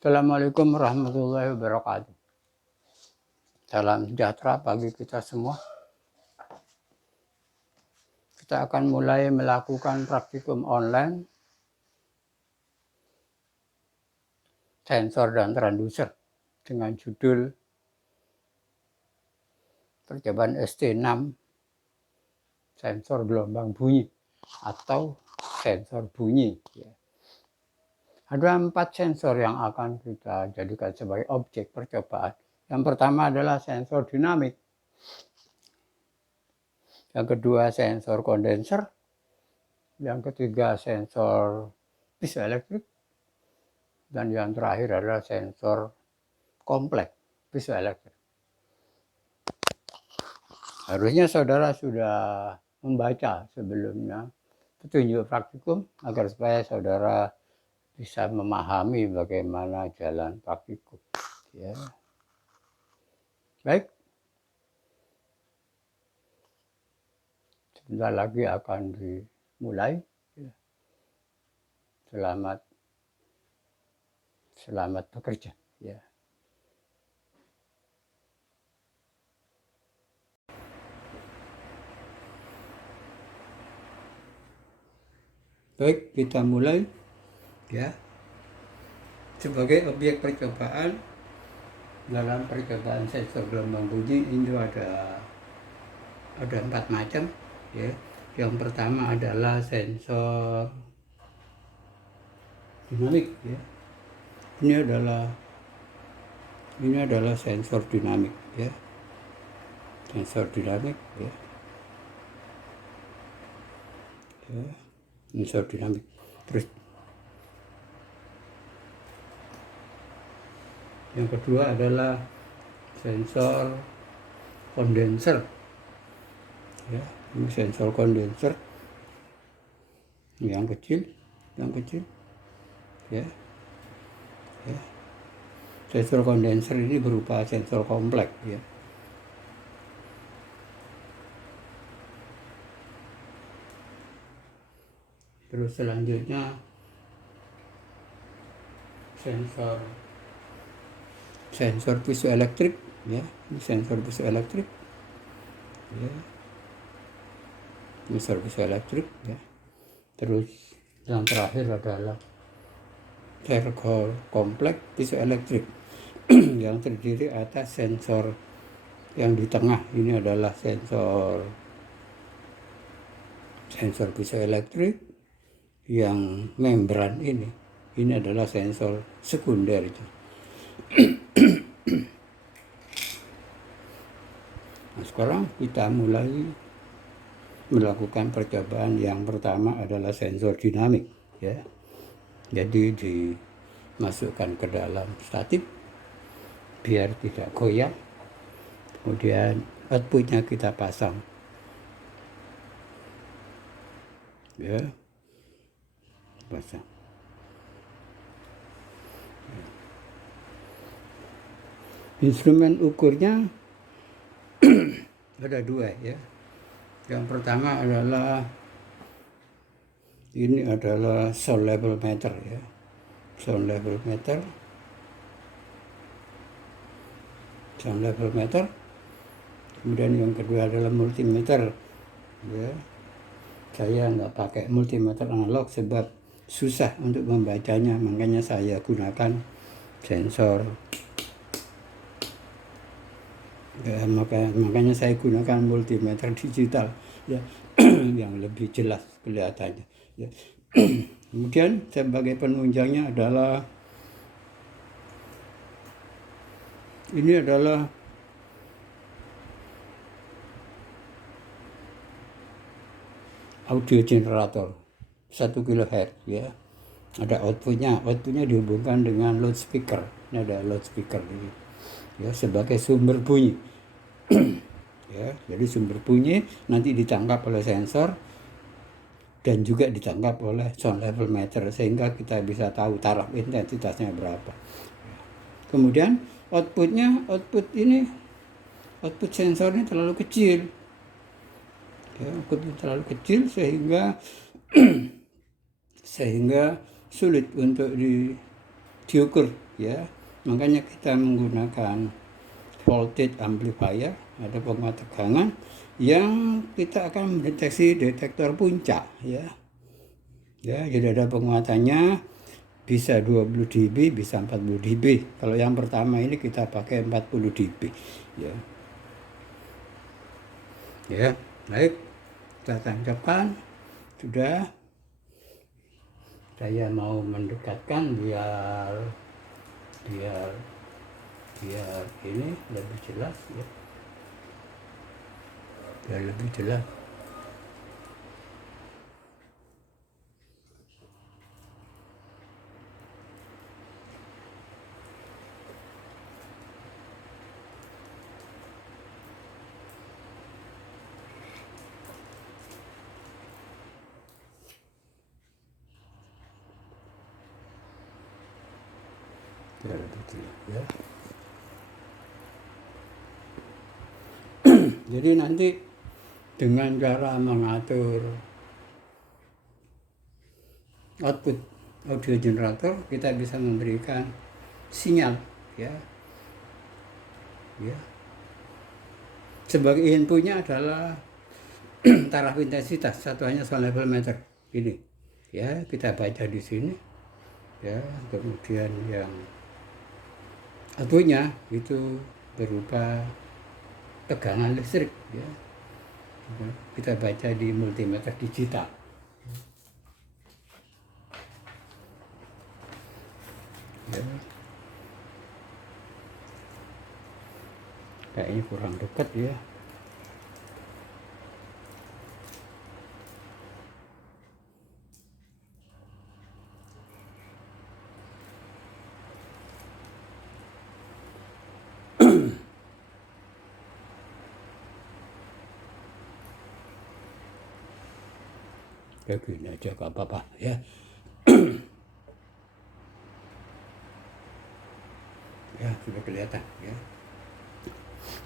Assalamualaikum warahmatullahi wabarakatuh. Salam sejahtera bagi kita semua. Kita akan mulai melakukan praktikum online sensor dan transducer dengan judul percobaan ST6 sensor gelombang bunyi atau sensor bunyi. Ada 4 sensor yang akan kita jadikan sebagai objek percobaan. Yang pertama adalah sensor dinamik. Yang kedua sensor kondenser. Yang ketiga sensor piezoelektrik. Dan yang terakhir adalah sensor kompleks piezoelektrik. Harusnya saudara sudah membaca sebelumnya petunjuk praktikum agar supaya saudara bisa memahami bagaimana jalan praktikum. Ya. Baik. Sebentar lagi akan dimulai. Selamat bekerja. Ya. Baik, kita mulai. Ya. Sebagai objek percobaan dalam percobaan sensor gelombang bunyi itu ada 4 macam. Ya. Yang pertama adalah sensor dinamik. Ya. Ini adalah sensor dinamik. Ya. Sensor dinamik. Ya. Ya. Sensor dinamik. Terus yang kedua adalah sensor kondenser. Ya, ini sensor kondenser yang kecil. Ya. Ya. Sensor kondenser ini berupa sensor kompleks. Ya. Terus selanjutnya sensor piezoelektrik. Ya, ini sensor piezoelektrik. Ya. Sensor piezoelektrik. Ya. Terus yang terakhir adalah sensor kompleks piezoelektrik yang terdiri atas sensor yang di tengah. Ini adalah sensor piezoelektrik. Yang membran ini adalah sensor sekunder itu. Nah, sekarang kita mulai melakukan percobaan. Yang pertama adalah sensor dinamik. Ya. Jadi dimasukkan ke dalam statif biar tidak goyah. Kemudian outputnya kita pasang. Ya. Pasang. Instrumen ukurnya ada 2 ya. Yang pertama adalah ini adalah sound level meter ya. Sound level meter. Kemudian yang kedua adalah multimeter. Ya. Saya nggak pakai multimeter analog sebab susah untuk membacanya, makanya saya gunakan sensor. Ya, makanya saya gunakan multimeter digital ya, yang lebih jelas kelihatannya. Ya. Kemudian sebagai penunjangnya adalah ini adalah audio generator 1 kHz ya. Ada outputnya dihubungkan dengan loudspeaker. Ini ada loudspeaker ini ya, sebagai sumber bunyi. Ya, jadi sumber bunyi nanti ditangkap oleh sensor dan juga ditangkap oleh sound level meter sehingga kita bisa tahu taraf intensitasnya berapa. Kemudian output sensornya terlalu kecil. Ya, terlalu kecil sehingga sulit untuk diukur ya. Makanya kita menggunakan voltage amplifier, ada penguat tegangan yang kita akan mendeteksi detektor puncak ya. Ya, jadi ada penguatannya bisa 20 dB, bisa 40 dB. Kalau yang pertama ini kita pakai 40 dB ya. Ya, baik. Kita tancapkan. Sudah. Saya mau mendekatkan biar ini lebih jelas ya. Biar lebih jelas. Biar lebih jelas ya. Jadi nanti dengan cara mengatur output audio generator kita bisa memberikan sinyal ya. Ya. Sebagai inputnya adalah taraf intensitas, satuannya sound level meter ini. Ya, kita baca di sini. Ya, kemudian yang outputnya itu berupa tegangan listrik ya. Kita baca di multimeter digital. Ya. Kayaknya kurang dekat ya. Ya gini aja gak apa-apa ya. Ya sudah kelihatan ya.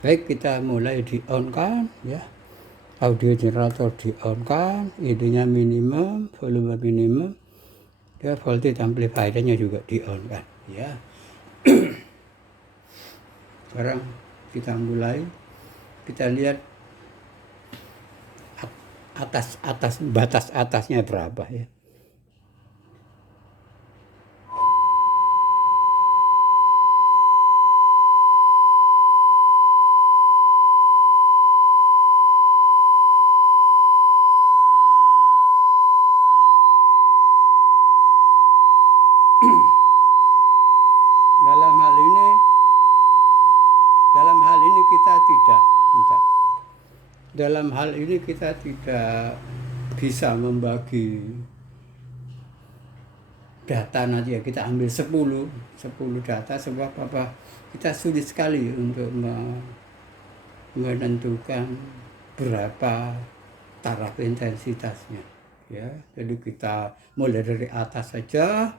Baik, kita mulai di on kan ya. Audio generator di on kan, ininya minimum, volume minimum. Ya, voltage amplifiernya juga di on kan ya. Sekarang kita mulai, kita lihat batas atasnya berapa ya. Dalam hal ini kita tidak bisa membagi data nanti ya, kita ambil 10 data sebab apa, kita sulit sekali untuk menentukan berapa taraf intensitasnya ya. Jadi kita mulai dari atas saja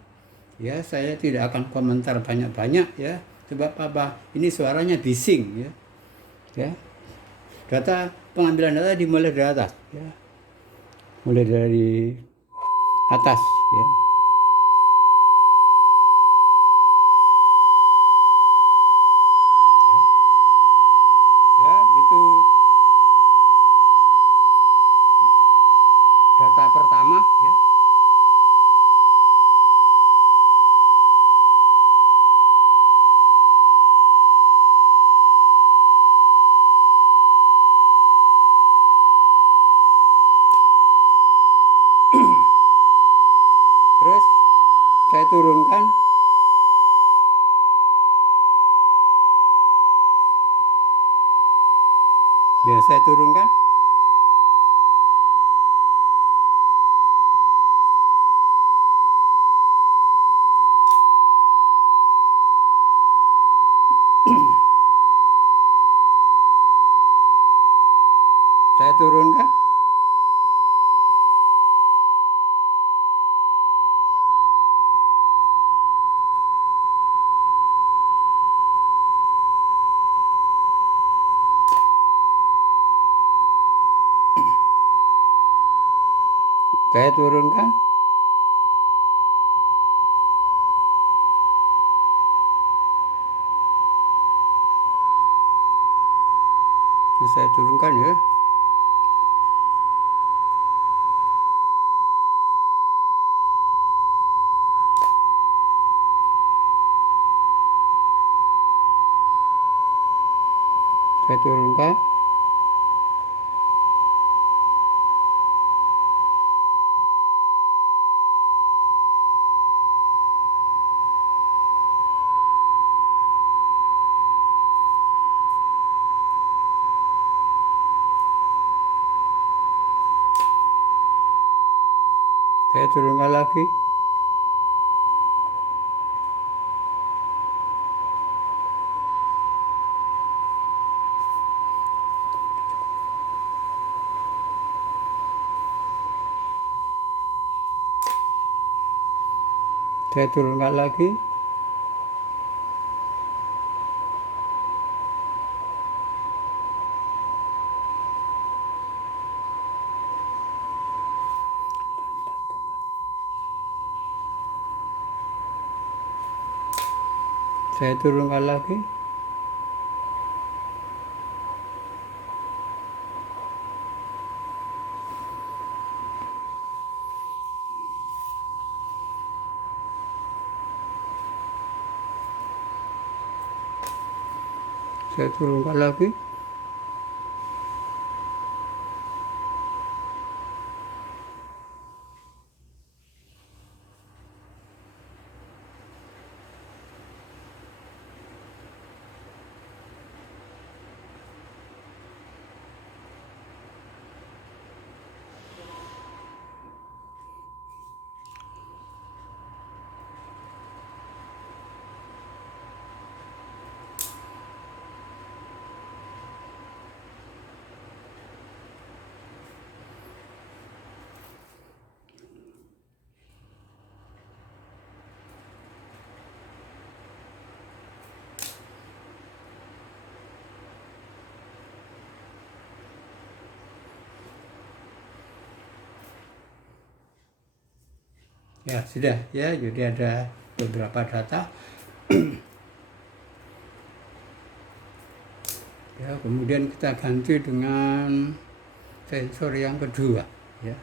ya. Saya tidak akan komentar banyak-banyak ya, sebab apa, ini suaranya bising ya. Data pengambilan data dimulai dari atas ya, mulai dari atas ya. Ya, itu data pertama ya. Terus saya turunkan. Ya, saya turunkan. Saya turunkan. Saya turunkan. turunkan ya. Saya turunkan. Saya turunkan lagi. Saya turunkan lagi. Saya turunkan lagi. Saya turunkan lagi. Ya sudah ya, jadi ada beberapa data. Ya, kemudian kita ganti dengan sensor yang kedua ya.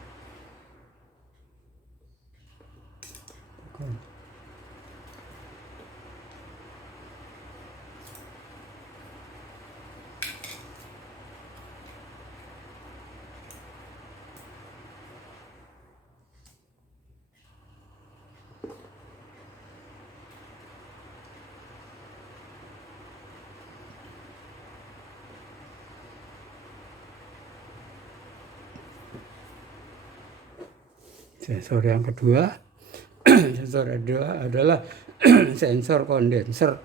Sensor yang kedua, sensor kedua adalah sensor kondenser.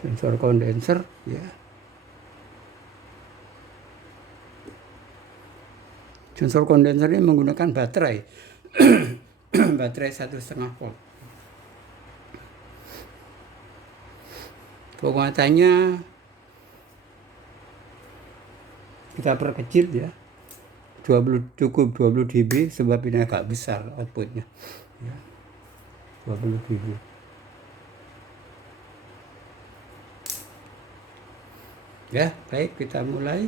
Sensor kondenser ya. Sensor kondenser ini menggunakan baterai. Baterai 1,5 volt. Penguatannya kita perkecil ya. 20 dB sebab ini agak besar outputnya ya, 20 dB. Ya baik, kita mulai,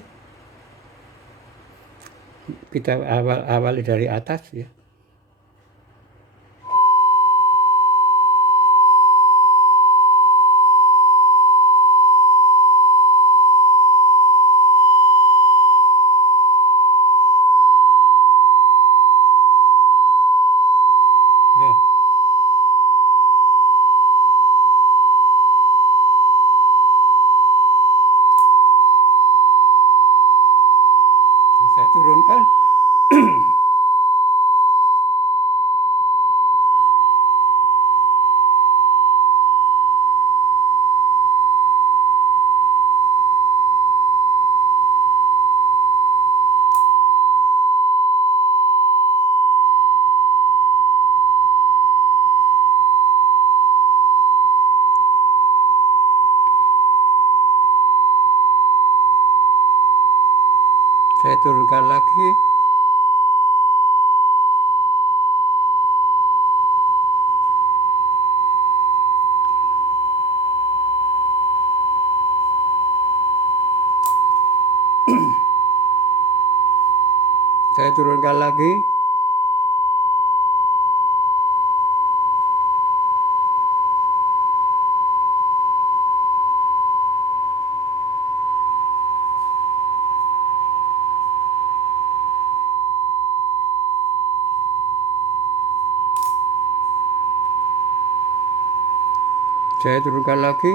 kita awali dari atas ya. Ya. Saya turunkan. Saya turunkan lagi. Saya turunkan lagi. Saya turunkan lagi.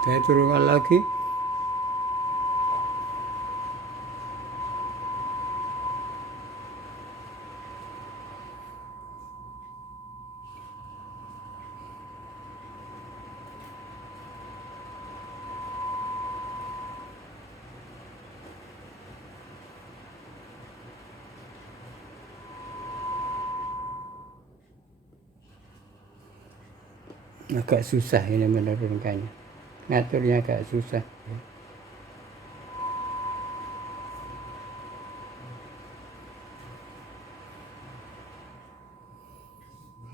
Saya turunkan lagi. Agak susah ini menurunkannya. Ngaturnya agak susah.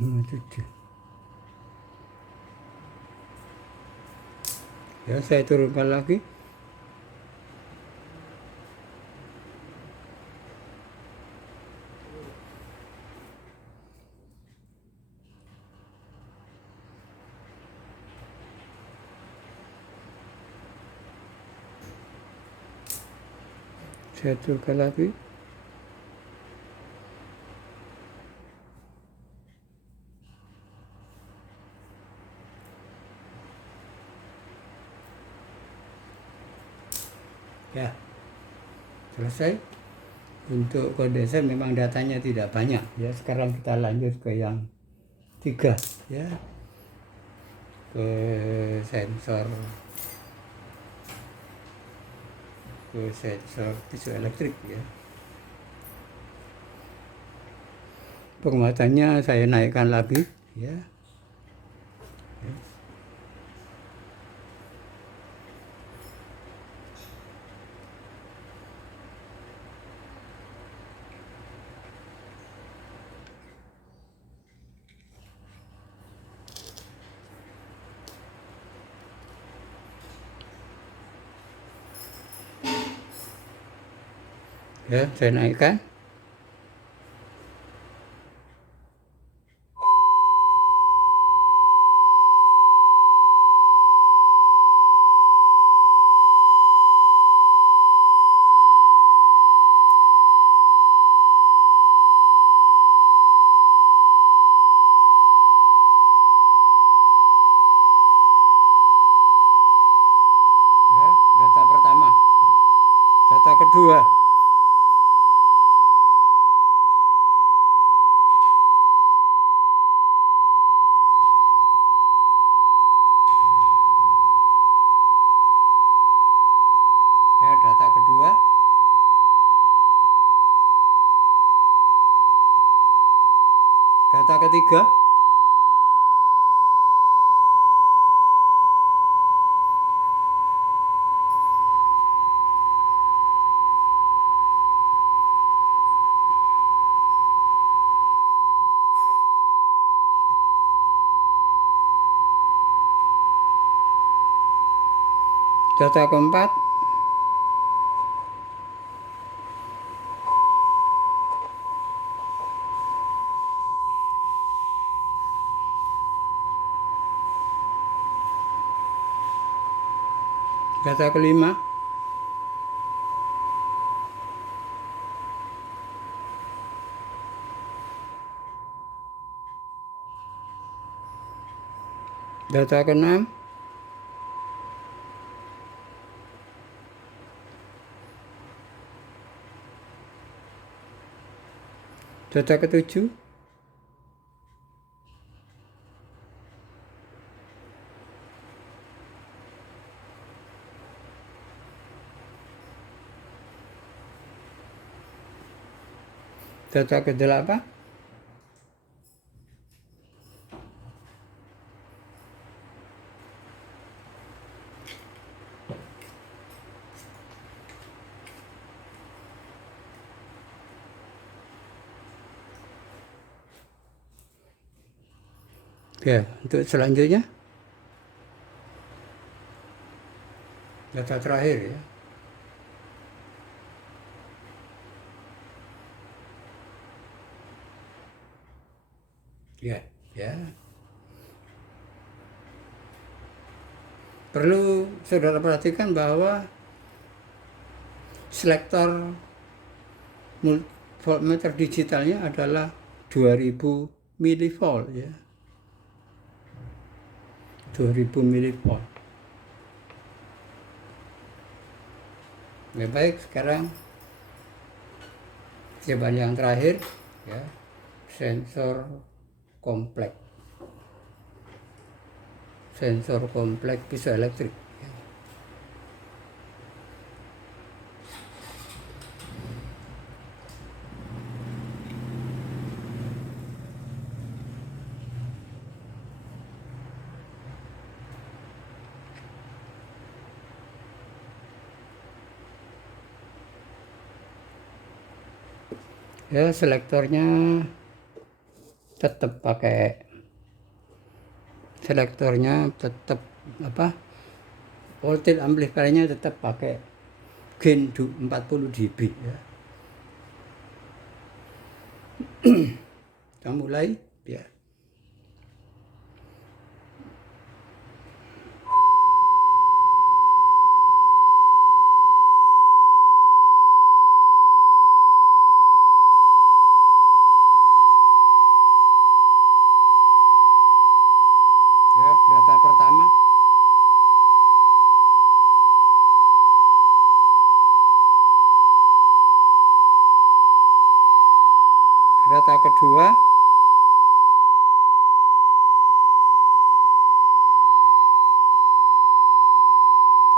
Tujuh. Ya, saya turunkan lagi. Saya turunkan lagi. Ya, selesai. Untuk kondenser memang datanya tidak banyak. Ya, sekarang kita lanjut ke yang 3, ya, ke sensor piezoelektrik, ya. Penguatannya saya naikkan lagi, ya. Ya, saya naikkan. Ya, data pertama. Data kedua. Ya, data kedua. Data ketiga. Data keempat. Data kelima. Data keenam. Data ketujuh. Data ke-8. Ya, untuk selanjutnya data terakhir ya. Ya, ya. Perlu saudara perhatikan bahwa selektor voltmeter digitalnya adalah 2000 milivolt ya. 2000 milivolt. Ya, baik, sekarang coba yang terakhir ya, sensor kompleks. Sensor kompleks piezoelektrik. Ya, selektornya tetap pakai apa? Voltage amplifiernya tetap pakai gain 40 dB ya. Kita mulai ya. Ya, data pertama. Data kedua.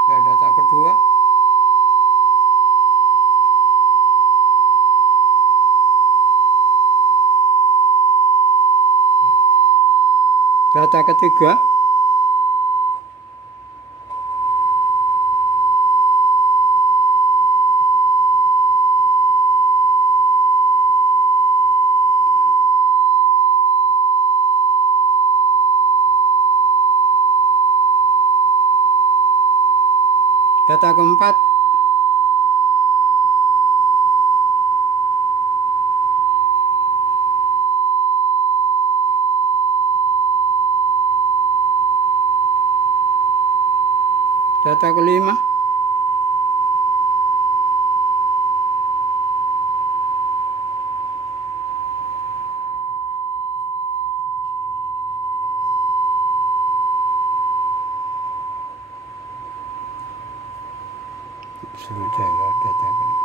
Ya, data kedua. Data ketiga. Data keempat. Data kelima. Sudah ya, data kelima.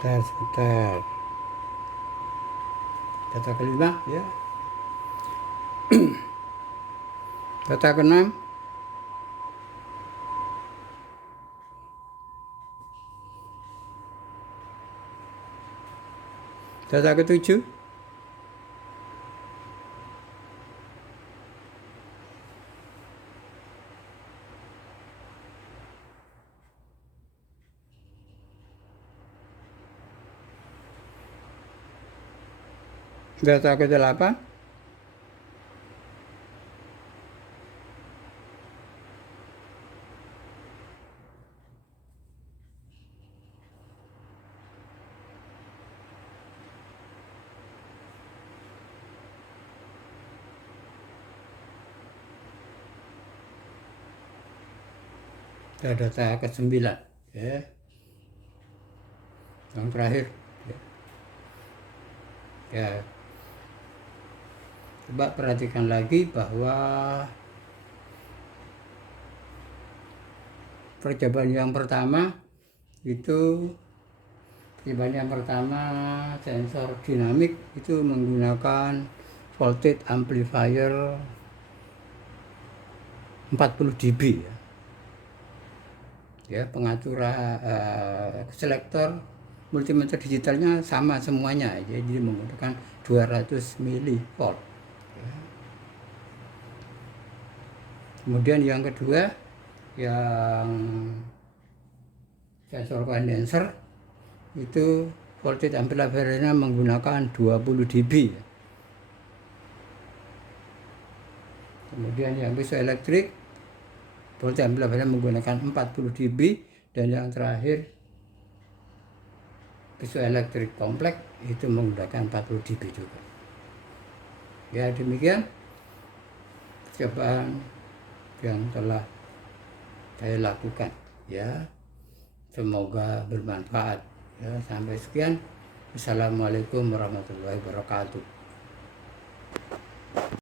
Sebentar. Data kelima ya. Data keenam. Data ketujuh. Data ke-8. Dan data ke-9 ya. Yang terakhir ya. Ya. Coba perhatikan lagi bahwa percobaan yang pertama itu sensor dinamik itu menggunakan voltage amplifier 40 dB ya. ya, pengaturan selektor multimeter digitalnya sama semuanya, jadi menggunakan 200 mV. Ya. Kemudian yang kedua, yang sensor kondenser itu voltage amplifiernya menggunakan 20 dB. Kemudian yang piezoelektrik voltage amplifiernya menggunakan 40 dB, dan yang terakhir piezoelektrik kompleks itu menggunakan 40 dB juga. Ya, demikian percobaan yang telah saya lakukan, ya, semoga bermanfaat, ya. Sampai sekian, assalamualaikum warahmatullahi wabarakatuh.